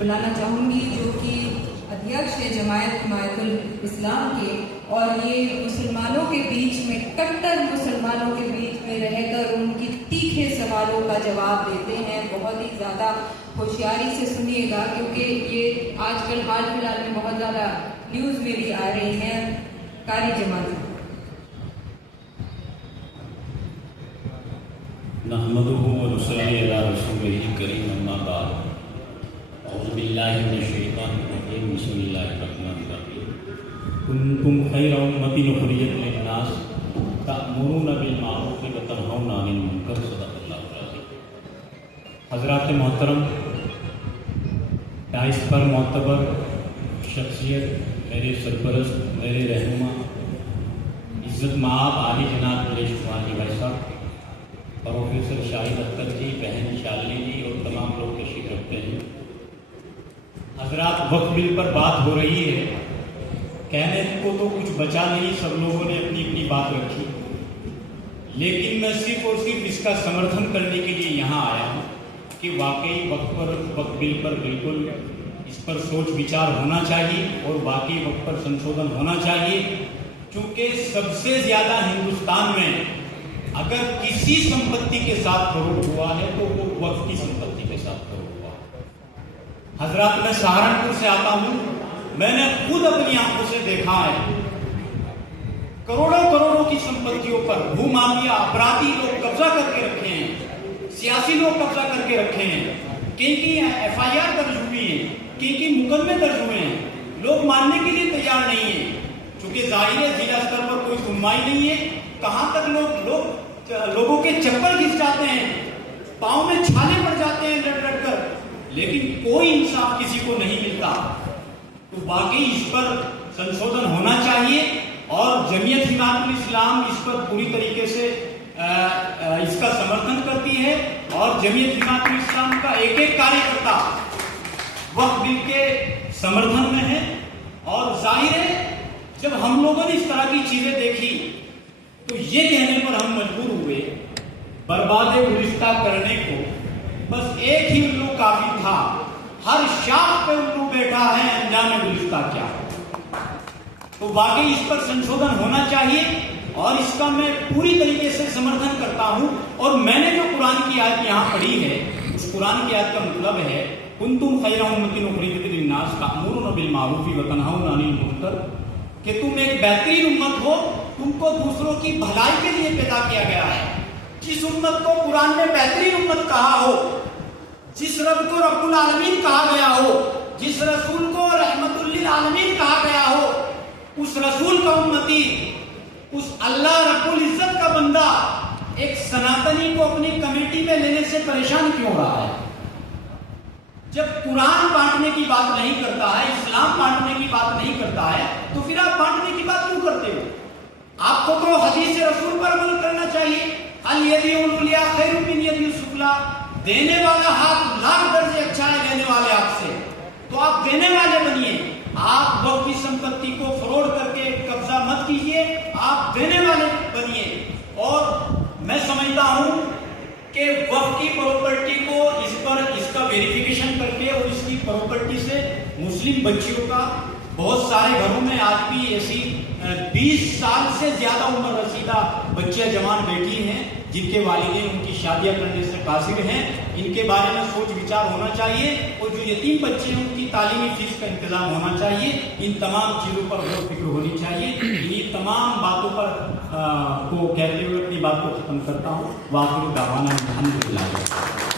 بلانا چاہوں گی جو کہ ادھیکش ہے جماعت حمایت الاسلام کے، اور یہ مسلمانوں کے بیچ میں، کٹر مسلمانوں کے بیچ میں رہ کر ان کی تیکھے سوالوں کا جواب دیتے ہیں۔ بہت ہی زیادہ ہوشیاری سے سنیے گا کیونکہ یہ آج کل حال فی الحال میں بہت زیادہ نیوز میں بھی آ رہی ہیں۔ قاری جماعت نحمده ونصلي على رسوله الكريم اما بعد اعوذ بالله من الشيطان الرجيم بسم الله الرحمن الرحيم كنتم خير امة اخرجت للناس تأمرون بالمعروف وتنهون عن المنكر صدق اللہ العظیم۔ حضرات محترم، ڈائس پر معتبر شخصیت، میرے سرپرست، میرے رہنما، عزت مآب عالی جناب ملیش کمار جی بھائی صاحب، پروفیسر شاہد اختر جی، بہن شالنی جی اور تمام لوگ تشریف رکھتے ہیں۔ حضرات، وقف بل پر بات ہو رہی ہے، کہنے کو تو کچھ بچا نہیں، سب لوگوں نے اپنی اپنی بات رکھی، لیکن میں صرف اور صرف اس کا سمرتھن کرنے کے لیے یہاں آیا ہوں کہ واقعی وقف بل پر بالکل اس پر سوچ وچار ہونا چاہیے اور واقعی وقف پر سنشودھن ہونا چاہیے، کیونکہ سب سے زیادہ ہندوستان میں اگر کسی سمپتی کے ساتھ فروغ ہوا ہے تو وہ وقف کی سمپتی کے ساتھ فروغ ہوا۔ حضرات، میں سہارنپور سے آتا ہوں، میں نے خود اپنی آنکھوں سے دیکھا ہے کروڑوں کروڑوں کی سمپتیوں پر بھو مافیا اپرادھی لوگ قبضہ کر کے رکھے ہیں، سیاسی لوگ قبضہ کر کے رکھے ہیں، کئی کی FIR درج ہوئی ہے، کئی کی مقدمے درج ہوئے ہیں، لوگ ماننے کے لیے تیار نہیں ہیں، چونکہ ظاہر ہے ضلع سطح پر کوئی سنوائی نہیں ہے، کہاں تک لوگوں کے چپل گھس جاتے ہیں، پاؤں میں چھالے پڑ جاتے ہیں لٹ لٹ کر، لیکن کوئی انصاف کسی کو نہیں ملتا۔ تو واقعی اس پر سنشودھن ہونا چاہیے، اور جمعیت حمایت الاسلام اس پر پوری طریقے سے اس کا سمرتھن کرتی ہے، اور جمعیت حمایت الاسلام کا ایک ایک کاریہ کرتا وقف بل کے سمرتھن میں ہے۔ اور ظاہر ہے جب ہم لوگوں نے اس طرح کی چیزیں دیکھی تو یہ کہنے پر ہم مجبور ہوئے برباد گلستہ کرنے کو بس ایک ہی الو کافی تھا، ہر شاخ پہ الو بیٹھا ہے، انجام گلستہ کیا۔ تو واقعی اس پر سنشودھن ہونا چاہیے، اور اس کا میں پوری طریقے سے سمرتھن کرتا ہوں۔ اور میں نے جو قرآن کی آیت یہاں پڑھی ہے، اس قرآن کی آیت کا مطلب ہے کنتم خیر امۃ اخرجت للناس تأمرون بالمعروف وتنہون عن المنکر، کہ تم ایک بہترین امت ہو، تم کو دوسروں کی بھلائی کے لیے پیدا کیا گیا ہے۔ جس امت کو قرآن نے بہترین امت کہا ہو، جس رب کو رب العالمین کہا گیا ہو، جس رسول کو رحمت للعالمین کہا گیا ہو، اس رسول کا امتی، اس اللہ رب العزت کا بندہ ایک سناتنی کو اپنی کمیٹی میں لینے سے پریشان کیوں رہا ہے؟ جب قرآن بانٹنے کی بات نہیں کرتا ہے، اسلام بانٹنے کی بات نہیں کرتا ہے، تو پھر آپ بانٹنے کی بات کیوں کرتے ہو؟ آپ کو تو حدیث رسول پر عمل کرنا چاہیے۔ الید العلیٰ خیر من ید السفلیٰ، دینے والا ہاتھ لاکھ درجے اچھا ہے لینے والے ہاتھ سے، تو آپ دینے والے بنیے۔ آپ وقف کی سمپتی کو فروڑ کر کے قبضہ مت کیجیے، آپ دینے والے بنیے۔ اور میں سمجھتا ہوں کہ وقف کی پراپرٹی کو اس کا ویریفیکیشن کر کے، اور اس کی پراپرٹی سے مسلم بچیوں کا بہت سارے گھروں میں آج بھی ایسی 20 سال سے زیادہ عمر رسیدہ بچے جوان بیٹھی ہیں جن کے والدین ان کی شادیاں کرنے سے قاصر ہیں، ان کے بارے میں سوچ وچار ہونا چاہیے، اور جو یتیم بچے ہیں ان کی تعلیمی فیس کا انتظام ہونا چاہیے۔ ان تمام چیزوں پر غور و فکر ہونی چاہیے۔ یہ تمام باتوں پر کو کہتے ہوئے اپنی بات کو ختم کرتا ہوں۔ وآخر دعوانا الحمدللہ۔